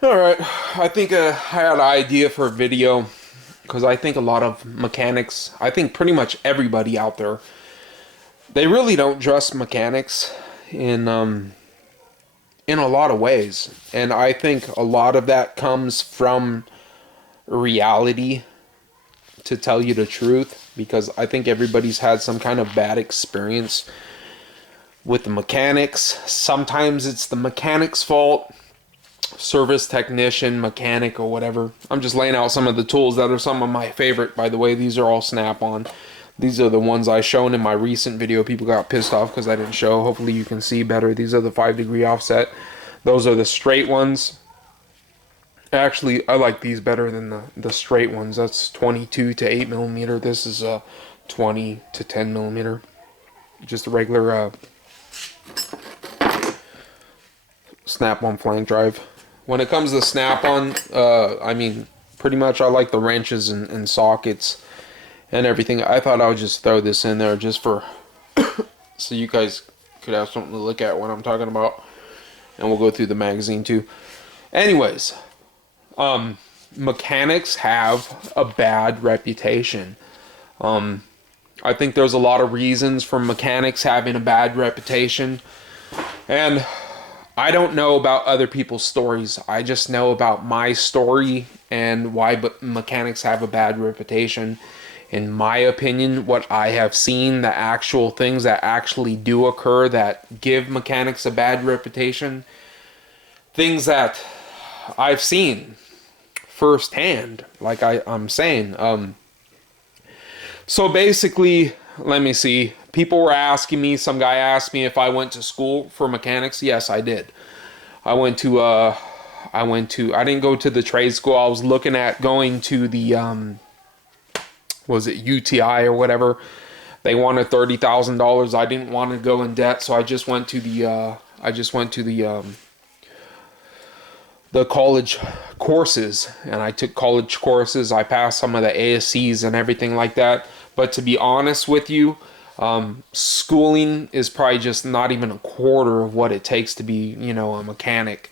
All right, I think I had an idea for a video because I think a lot of mechanics, I think pretty much everybody out there, they really don't trust mechanics in a lot of ways, and I think a lot of that comes from reality. To tell you the truth, because I think everybody's had some kind of bad experience with the mechanics. Sometimes it's the mechanic's fault, service technician, mechanic, or whatever. I'm just laying out some of the tools that are some of my favorite. By the way, these are all Snap-on. These are the ones I shown in my recent video. People got pissed off because I didn't show. Hopefully you can see better. These are the 5-degree offset. Those are the straight ones. Actually, I like these better than the straight ones. That's 22 to 8 millimeter. This is 20 to 10 millimeter. Just a regular Snap-on flank drive. When it comes to Snap-on, I mean, pretty much I like the wrenches and sockets and everything. I thought I would just throw this in there just for so you guys could have something to look at what I'm talking about. And we'll go through the magazine too. Anyways, mechanics have a bad reputation. I think there's a lot of reasons for mechanics having a bad reputation. And I don't know about other people's stories. I just know about my story and why mechanics have a bad reputation. In my opinion, what I have seen, the actual things that actually do occur that give mechanics a bad reputation, things that I've seen firsthand, like I'm saying. So basically, let me see. People were asking me, some guy asked me if I went to school for mechanics. Yes, I did. I didn't go to the trade school. I was looking at going to the, was it UTI or whatever? They wanted $30,000. I didn't want to go in debt, so I just went to the college courses, and I took college courses. I passed some of the ASCs and everything like that. But to be honest with you, schooling is probably just not even a quarter of what it takes to be, a mechanic.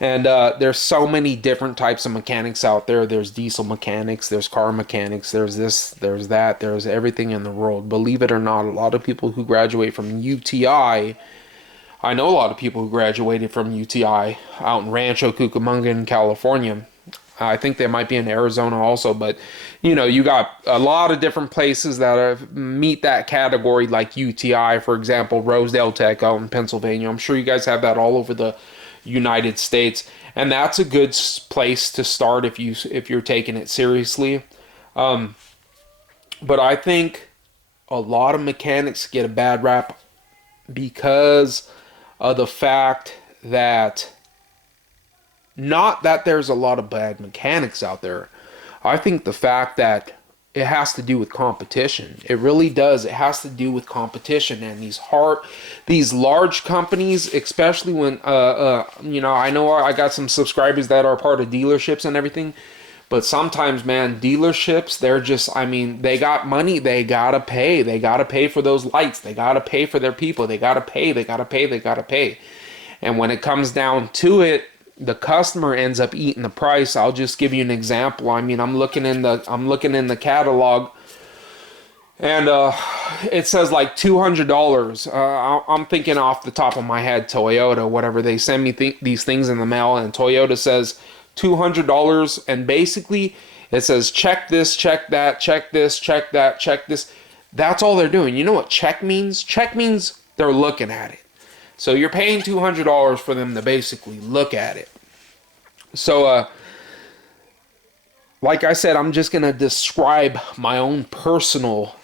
And there's so many different types of mechanics out there. There's diesel mechanics, there's car mechanics, there's this, there's that, there's everything in the world. Believe it or not, a lot of people who graduate from UTI, I know a lot of people who graduated from UTI out in Rancho Cucamonga in California. I think they might be in Arizona also, but you got a lot of different places that meet that category, like UTI, for example, Rosedale Tech out in Pennsylvania. I'm sure you guys have that all over the United States, and that's a good place to start if you're taking it seriously. But I think a lot of mechanics get a bad rap because of the fact that, not that there's a lot of bad mechanics out there. I think the fact that it has to do with competition. It really does. It has to do with competition, and these large companies, especially when I know I got some subscribers that are part of dealerships and everything, but sometimes, man, dealerships, they're just, they got money, they gotta pay. They gotta pay for those lights. They gotta pay for their people. They gotta pay. And when it comes down to it, the customer ends up eating the price. I'll just give you an example. I'm looking in the catalog, and it says like $200. I'm thinking off the top of my head, Toyota, whatever. They send me these things in the mail, and Toyota says $200, and basically it says check this, check that, check this, check that, check this. That's all they're doing. You know what check means? Check means they're looking at it. So you're paying $200 for them to basically look at it. So, like I said, I'm just going to describe my own personal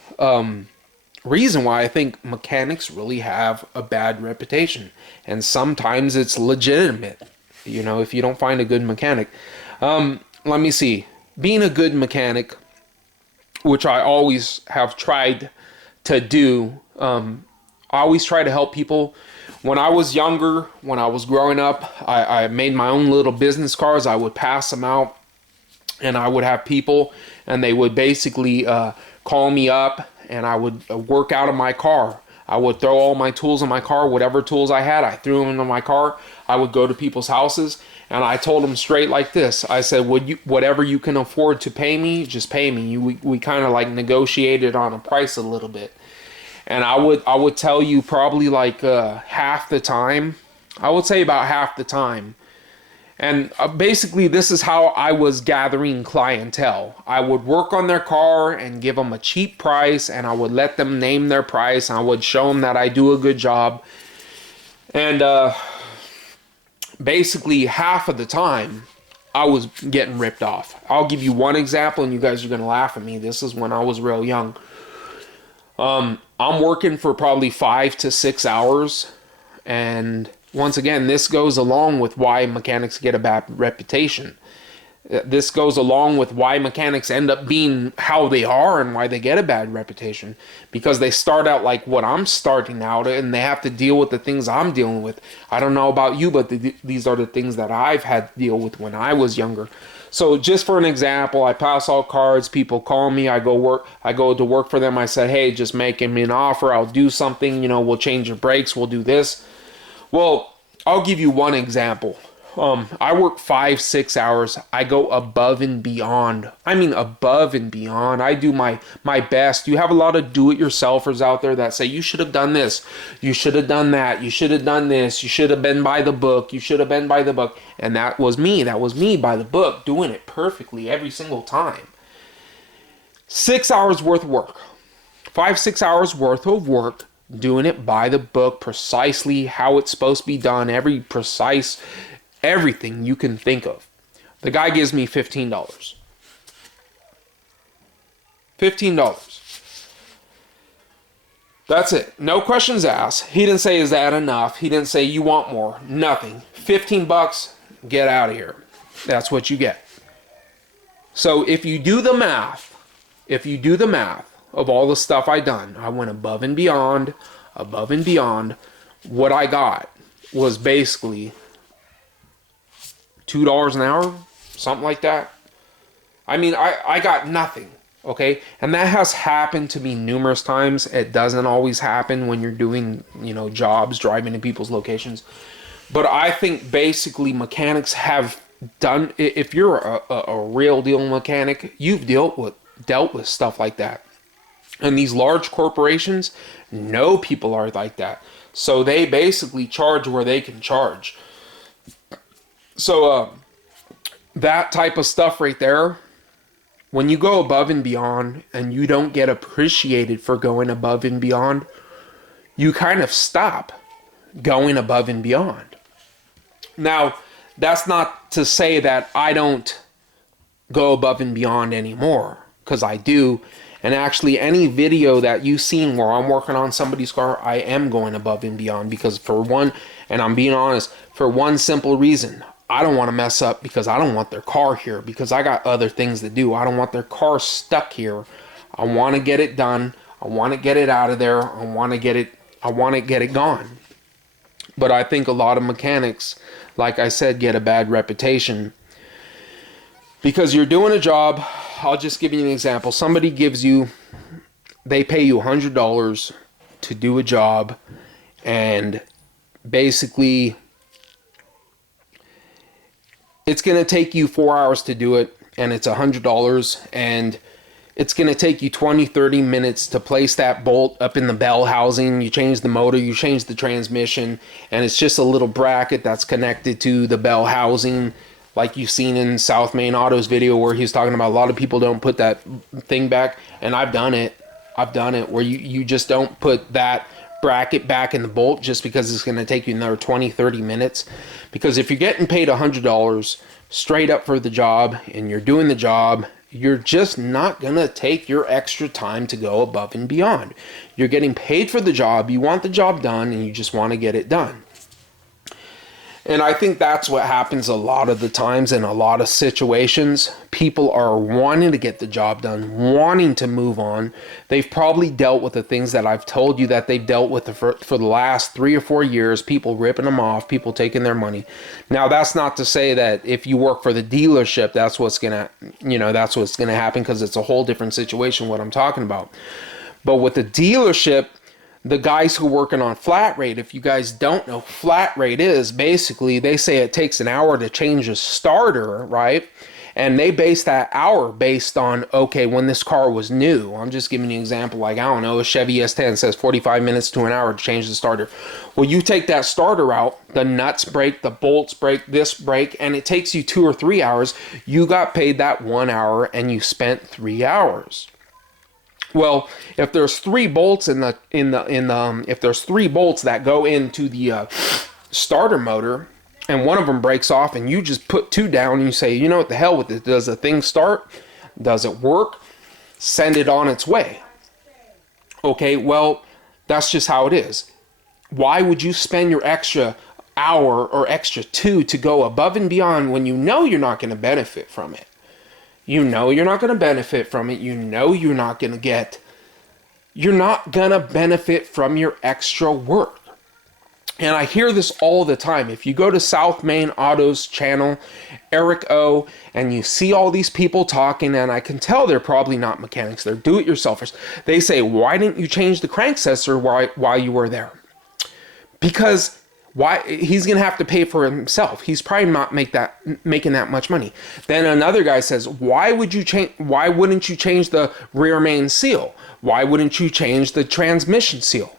reason why I think mechanics really have a bad reputation. And sometimes it's legitimate, if you don't find a good mechanic. Let me see. Being a good mechanic, which I always have tried to do, I always try to help people. When I was younger, when I was growing up, I made my own little business cards. I would pass them out, and I would have people, and they would basically call me up, and I would work out of my car. I would throw all my tools in my car, whatever tools I had, I threw them into my car. I would go to people's houses, and I told them straight like this. I said, whatever you can afford to pay me, just pay me. We kind of like negotiated on a price a little bit. And I would tell you probably like half the time. I would say about half the time. And basically, this is how I was gathering clientele. I would work on their car and give them a cheap price, and I would let them name their price, and I would show them that I do a good job. And basically, half of the time, I was getting ripped off. I'll give you one example, and you guys are going to laugh at me. This is when I was real young. I'm working for probably 5 to 6 hours, and once again, this goes along with why mechanics get a bad reputation. This goes along with why mechanics end up being how they are and why they get a bad reputation. Because they start out like what I'm starting out, and they have to deal with the things I'm dealing with. I don't know about you, but these are the things that I've had to deal with when I was younger. So just for an example, I pass all cards, people call me, I go to work for them, I said, hey, just making me an offer, I'll do something, we'll change your brakes, we'll do this. Well, I'll give you one example. I work 5-6 hours. I go above and beyond. I mean, above and beyond. I do my best. You have a lot of do-it-yourselfers out there that say, you should have done this. You should have done that. You should have done this. You should have been by the book. You should have been by the book. And that was me. That was me by the book, doing it perfectly every single time. 6 hours worth of work. 5-6 hours worth of work. Doing it by the book, precisely how it's supposed to be done, everything you can think of. The guy gives me $15. $15. That's it. No questions asked. He didn't say, is that enough? He didn't say, you want more. Nothing. $15, get out of here. That's what you get. So if you do the math of all the stuff I done, I went above and beyond. What I got was basically $2 an hour, something like that. I mean, I got nothing, okay? And that has happened to me numerous times. It doesn't always happen when you're doing, jobs, driving to people's locations. But I think basically mechanics have done, if you're a real deal mechanic, you've dealt with stuff like that. And these large corporations, no people are like that. So they basically charge where they can charge. So that type of stuff right there, when you go above and beyond and you don't get appreciated for going above and beyond, you kind of stop going above and beyond. Now, that's not to say that I don't go above and beyond anymore, because I do. And actually, any video that you've seen where I'm working on somebody's car, I am going above and beyond. Because for one, and I'm being honest, for one simple reason, I don't want to mess up, because I don't want their car here, because I got other things to do. I don't want their car stuck here. I want to get it done. I want to get it out of there. I want to get it gone. But I think a lot of mechanics, like I said, get a bad reputation. Because you're doing a job. I'll just give you an example. Somebody they pay you $100 to do a job, and basically it's going to take you 4 hours to do it, and it's $100, and it's going to take you 20-30 minutes to place that bolt up in the bell housing. You change the motor, you change the transmission, and it's just a little bracket that's connected to the bell housing, like you've seen in South Main Auto's video where he's talking about a lot of people don't put that thing back. And I've done it where you just don't put that bracket back in the bolt just because it's going to take you another 20-30 minutes. Because if you're getting paid $100 straight up for the job and you're doing the job, you're just not going to take your extra time to go above and beyond. You're getting paid for the job, you want the job done, and you just want to get it done. And I think that's what happens a lot of the times in a lot of situations. People are wanting to get the job done, wanting to move on. They've probably dealt with the things that I've told you that they've dealt with for the last 3 or 4 years, people ripping them off, people taking their money. Now, that's not to say that if you work for the dealership, that's what's going to happen, because it's a whole different situation what I'm talking about. But with the dealership, The guys who are working on flat rate, if you guys don't know, flat rate is basically, they say it takes an hour to change a starter, right? And they base that hour based on, okay, when this car was new. I'm just giving you an example, like, I don't know, a Chevy S10 says 45 minutes to an hour to change the starter. Well, you take that starter out, the nuts break, the bolts break, this break, and it takes you 2 or 3 hours. You got paid that 1 hour and you spent 3 hours. Well, if there's 3 bolts if there's 3 bolts that go into the starter motor, and one of them breaks off, and you just put 2 down, and you say, you know what, the hell with it. Does the thing start? Does it work? Send it on its way. Okay, well, that's just how it is. Why would you spend your extra hour or extra 2 to go above and beyond when you know you're not going to benefit from it? You know you're not going to benefit from it. You know you're not going to benefit from your extra work. And I hear this all the time. If you go to South Main Auto's channel, Eric O, and you see all these people talking, and I can tell they're probably not mechanics, they're do-it-yourselfers. They say, why didn't you change the crank sensor while you were there? Because he's going to have to pay for it himself. He's probably not making that much money. Then another guy says, why wouldn't you change the rear main seal? Why wouldn't you change the transmission seal?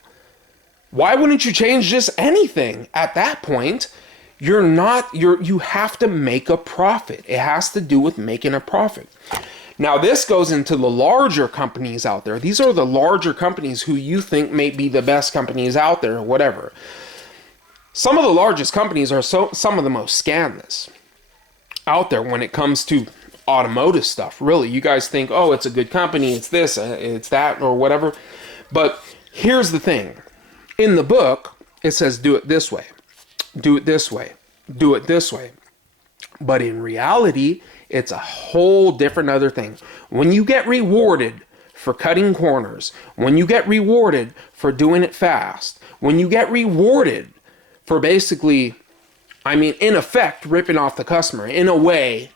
Why wouldn't you change just anything? At that point, you have to make a profit. It has to do with making a profit. Now, this goes into the larger companies out there. These are the larger companies who you think may be the best companies out there or whatever. Some of the largest companies are some of the most scandalous out there when it comes to automotive stuff. Really, you guys think, oh, it's a good company, it's this, it's that, or whatever. But here's the thing. In the book, it says do it this way, do it this way, do it this way. But in reality, it's a whole different other thing. When you get rewarded for cutting corners, when you get rewarded for doing it fast, when you get rewarded for basically, in effect, ripping off the customer, in a way,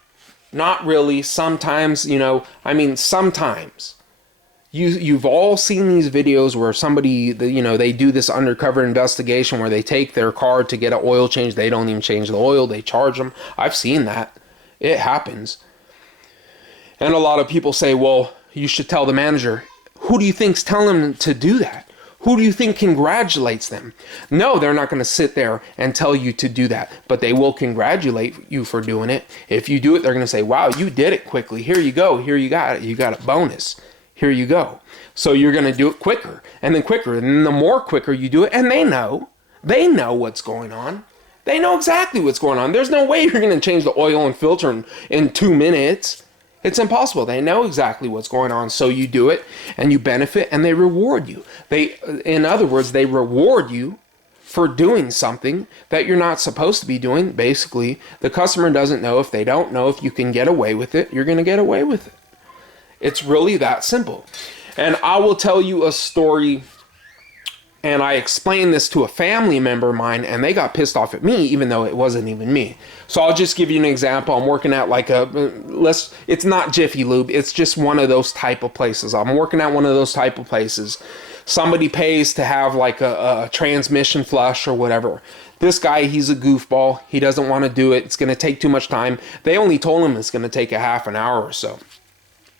not really, sometimes, sometimes. You've all seen these videos where somebody, they do this undercover investigation where they take their car to get an oil change. They don't even change the oil. They charge them. I've seen that. It happens. And a lot of people say, well, you should tell the manager. Who do you think's telling them to do that? Who do you think congratulates them? No, they're not going to sit there and tell you to do that, but they will congratulate you for doing it. If you do it, they're going to say, wow, you did it quickly. Here you go. Here you got it. You got a bonus. Here you go. So you're going to do it quicker and then quicker. And the more quicker you do it, and they know what's going on. They know exactly what's going on. There's no way you're going to change the oil and filter in 2 minutes. It's impossible. They know exactly what's going on. So you do it and you benefit and they reward you. In other words, they reward you for doing something that you're not supposed to be doing. Basically, the customer doesn't know. If they don't know if you can get away with it, you're going to get away with it. It's really that simple. And I will tell you a story, and I explained this to a family member of mine, and they got pissed off at me, even though it wasn't even me. So I'll just give you an example. I'm working at it's not Jiffy Lube, it's just one of those type of places. I'm working at one of those type of places. Somebody pays to have like a transmission flush or whatever. This guy, he's a goofball. He doesn't want to do it. It's going to take too much time. They only told him it's going to take a half an hour or so.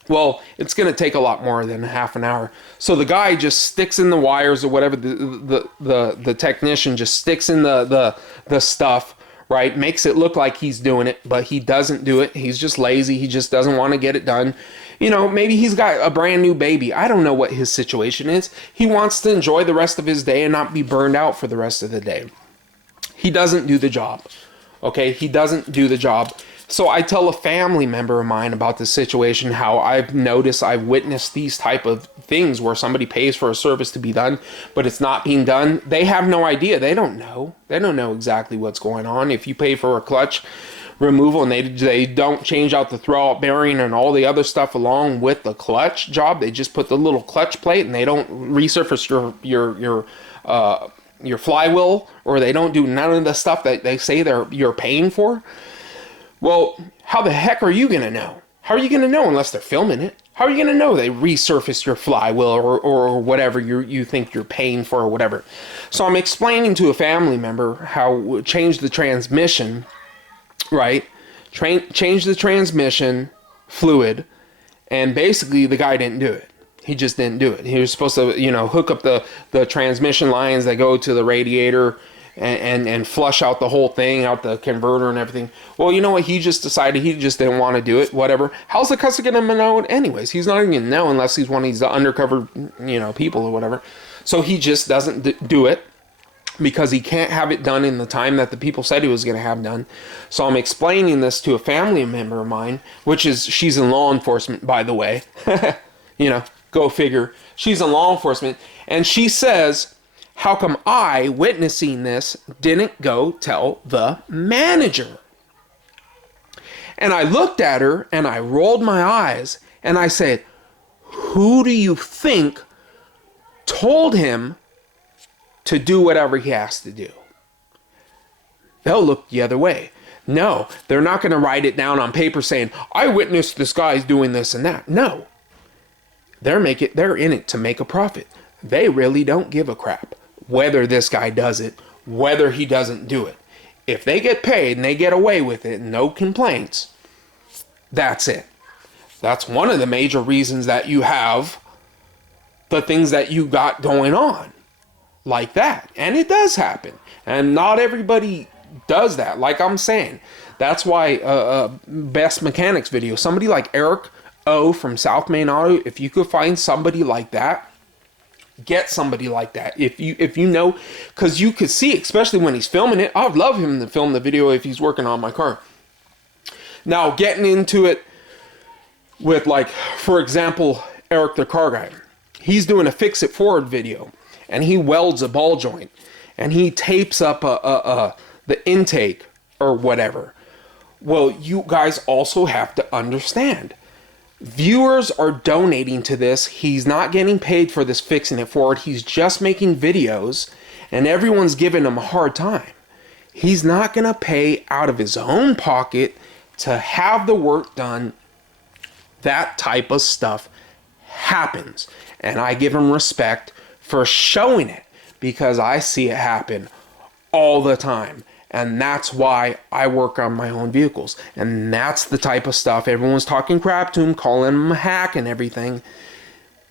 Well, it's going to take a lot more than a half an hour. So the guy just sticks in the wires or whatever. The technician just sticks in the stuff, right? Makes it look like he's doing it, but he doesn't do it. He's just lazy. He just doesn't want to get it done. Maybe he's got a brand new baby. I don't know what his situation is. He wants to enjoy the rest of his day and not be burned out for the rest of the day. He doesn't do the job. Okay? He doesn't do the job. So I tell a family member of mine about this situation, how I've witnessed these type of things where somebody pays for a service to be done, but it's not being done. They have no idea. They don't know. They don't know exactly what's going on. If you pay for a clutch removal and they don't change out the throwout bearing and all the other stuff along with the clutch job, they just put the little clutch plate and they don't resurface your flywheel, or they don't do none of the stuff that they say you're paying for. Well, how the heck are you going to know? How are you going to know unless they're filming it? How are you going to know they resurfaced your flywheel or whatever you think you're paying for or whatever? So I'm explaining to a family member how change the transmission, right? Change the transmission fluid, and basically the guy didn't do it. He just didn't do it. He was supposed to, hook up the transmission lines that go to the radiator and flush out the whole thing, out the converter and everything. Well, you know what? He just decided he just didn't want to do it, whatever. How's the customer going to know it anyways? He's not even going to know unless he's one of these undercover, people or whatever. So he just doesn't do it because he can't have it done in the time that the people said he was going to have done. So I'm explaining this to a family member of mine, she's in law enforcement, by the way. Go figure. She's in law enforcement. And she says, how come I, witnessing this, didn't go tell the manager? And I looked at her and I rolled my eyes and I said, who do you think told him to do whatever he has to do? They'll look the other way. No, they're not going to write it down on paper saying, I witnessed this guy's doing this and that. No. They're in it to make a profit. They really don't give a crap whether this guy does it, whether he doesn't do it. If they get paid and they get away with it, no complaints, that's it. That's one of the major reasons that you have the things that you got going on like that. And it does happen. And not everybody does that. Like I'm saying, that's why Best Mechanics video, somebody like Eric O from South Main Auto, if you could find somebody like that, get somebody like that. If you know, because you could see, especially when he's filming it, I would love him to film the video if he's working on my car. Now, getting into it with, like, for example, Eric the car guy, he's doing a fix it forward video, and he welds a ball joint, and he tapes up the intake or whatever. Well, you guys also have to understand, viewers are donating to this. He's not getting paid for this fixing it forward. He's just making videos, and everyone's giving him a hard time. He's not going to pay out of his own pocket to have the work done. That type of stuff happens, and I give him respect for showing it because I see it happen all the time. And that's why I work on my own vehicles. And that's the type of stuff everyone's talking crap to him, calling him a hack and everything.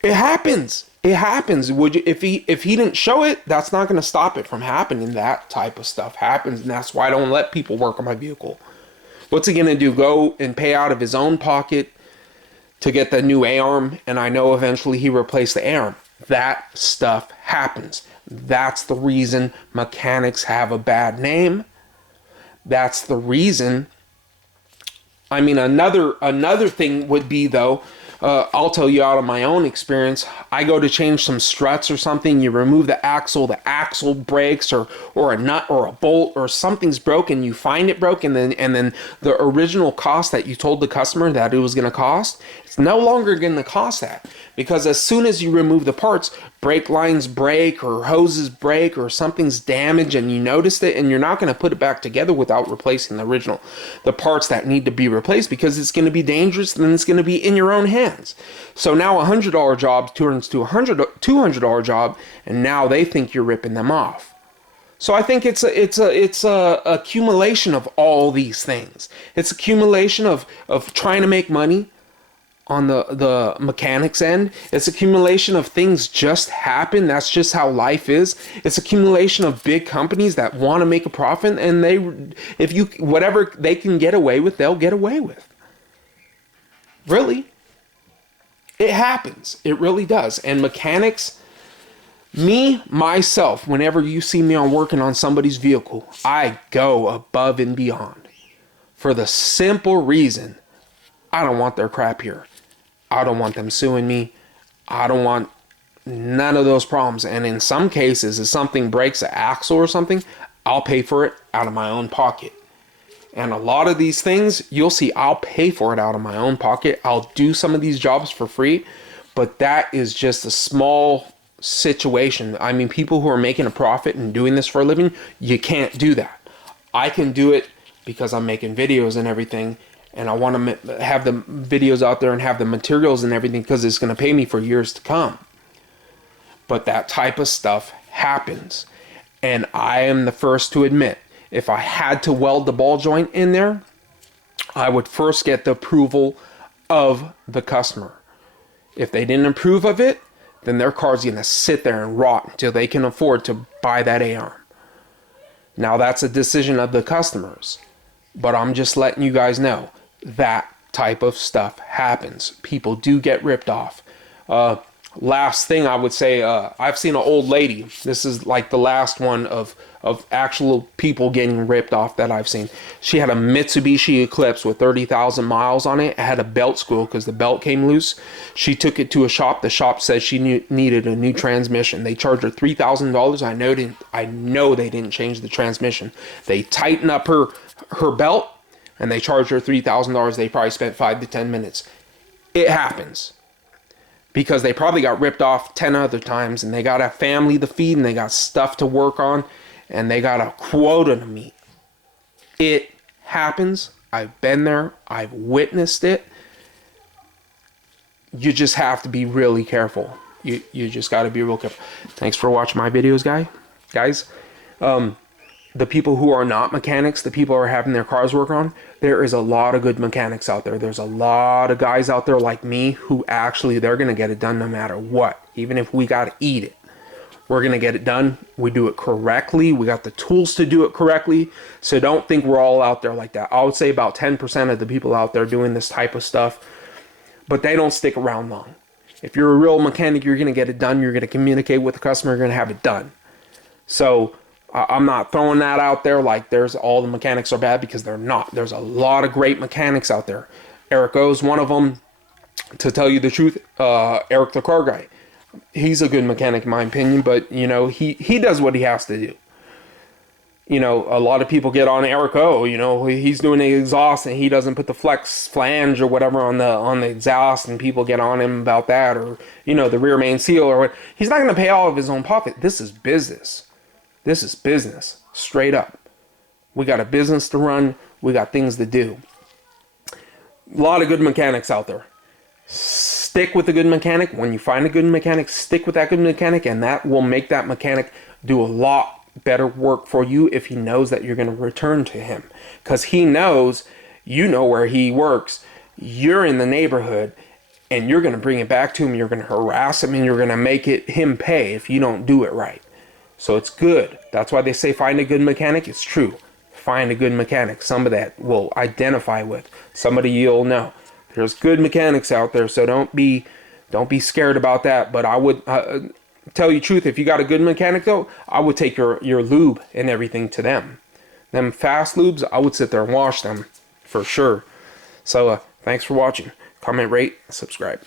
It happens. It happens. If he didn't show it, that's not going to stop it from happening. That type of stuff happens. And that's why I don't let people work on my vehicle. What's he going to do? Go and pay out of his own pocket to get the new A-arm? And I know eventually he replaced the A-arm. That stuff happens. That's the reason mechanics have a bad name. That's the reason. I mean, another thing would be, though, I'll tell you out of my own experience, I go to change some struts or something, you remove the axle breaks or a nut or a bolt or something's broken, you find it broken, and then the original cost that you told the customer that it was going to cost, it's no longer going to cost that. Because as soon as you remove the parts, brake lines break or hoses break or something's damaged and you noticed it, and you're not going to put it back together without replacing the parts that need to be replaced, because it's going to be dangerous and it's going to be in your own hands. So now a $100 job turns to a $200 job, and now they think you're ripping them off. So I think it's a accumulation of all these things. It's accumulation of trying to make money on the mechanics end. It's accumulation of things just happen. That's just how life is. It's accumulation of big companies that want to make a profit, and whatever they can get away with, they'll get away with. Really. It happens. It really does. And mechanics, myself, whenever you see me working on somebody's vehicle, I go above and beyond for the simple reason I don't want their crap here. I don't want them suing me. I don't want none of those problems. And in some cases, if something breaks an axle or something, I'll pay for it out of my own pocket. And a lot of these things, you'll see I'll pay for it out of my own pocket. I'll do some of these jobs for free, but that is just a small situation. I mean, people who are making a profit and doing this for a living, you can't do that. I can do it because I'm making videos and everything, and I want to have the videos out there and have the materials and everything because it's going to pay me for years to come. But that type of stuff happens. And I am the first to admit, if I had to weld the ball joint in there, I would first get the approval of the customer. If they didn't approve of it, then their car's going to sit there and rot until they can afford to buy that A-arm. Now that's a decision of the customers, but I'm just letting you guys know that type of stuff happens. People do get ripped off. Last thing I would say, I've seen an old lady. This is like the last one of actual people getting ripped off that I've seen. She had a Mitsubishi Eclipse with 30,000 miles on it. It had a belt screw because the belt came loose. She took it to a shop. The shop said she needed a new transmission. They charged her $3,000. I know they didn't change the transmission. They tightened up her belt and they charged her $3,000. They probably spent 5 to 10 minutes. It happens. Because they probably got ripped off 10 other times and they got a family to feed and they got stuff to work on and they got a quota to meet. It happens. I've been there. I've witnessed it. You just have to be really careful. You just got to be real careful. Thanks for watching my videos, guys. The people who are not mechanics, the people who are having their cars work on, there is a lot of good mechanics out there. There's a lot of guys out there like me who actually, they're going to get it done no matter what. Even if we got to eat it, we're going to get it done. We do it correctly. We got the tools to do it correctly. So don't think we're all out there like that. I would say about 10% of the people out there doing this type of stuff, but they don't stick around long. If you're a real mechanic, you're going to get it done. You're going to communicate with the customer. You're going to have it done. So I'm not throwing that out there like there's all the mechanics are bad, because they're not. There's a lot of great mechanics out there. Eric O's one of them. To tell you the truth, Eric the car guy, he's a good mechanic in my opinion, but you know, he does what he has to do. You know, a lot of people get on Eric O, you know, he's doing the exhaust and he doesn't put the flex flange or whatever on the exhaust, and people get on him about that, or you know, the rear main seal or what. He's not going to pay all of his own pocket. This is business. This is business, straight up. We got a business to run. We got things to do. A lot of good mechanics out there. Stick with a good mechanic. When you find a good mechanic, stick with that good mechanic, and that will make that mechanic do a lot better work for you if he knows that you're going to return to him. Because he knows, you know where he works. You're in the neighborhood, and you're going to bring it back to him. You're going to harass him, and you're going to make him pay if you don't do it right. So it's good. That's why they say find a good mechanic. It's true. Find a good mechanic. Somebody that will identify with. Somebody you'll know. There's good mechanics out there, so don't be scared about that. But I would tell you the truth. If you got a good mechanic though, I would take your lube and everything to them. Them fast lubes, I would sit there and wash them for sure. So thanks for watching. Comment, rate, subscribe.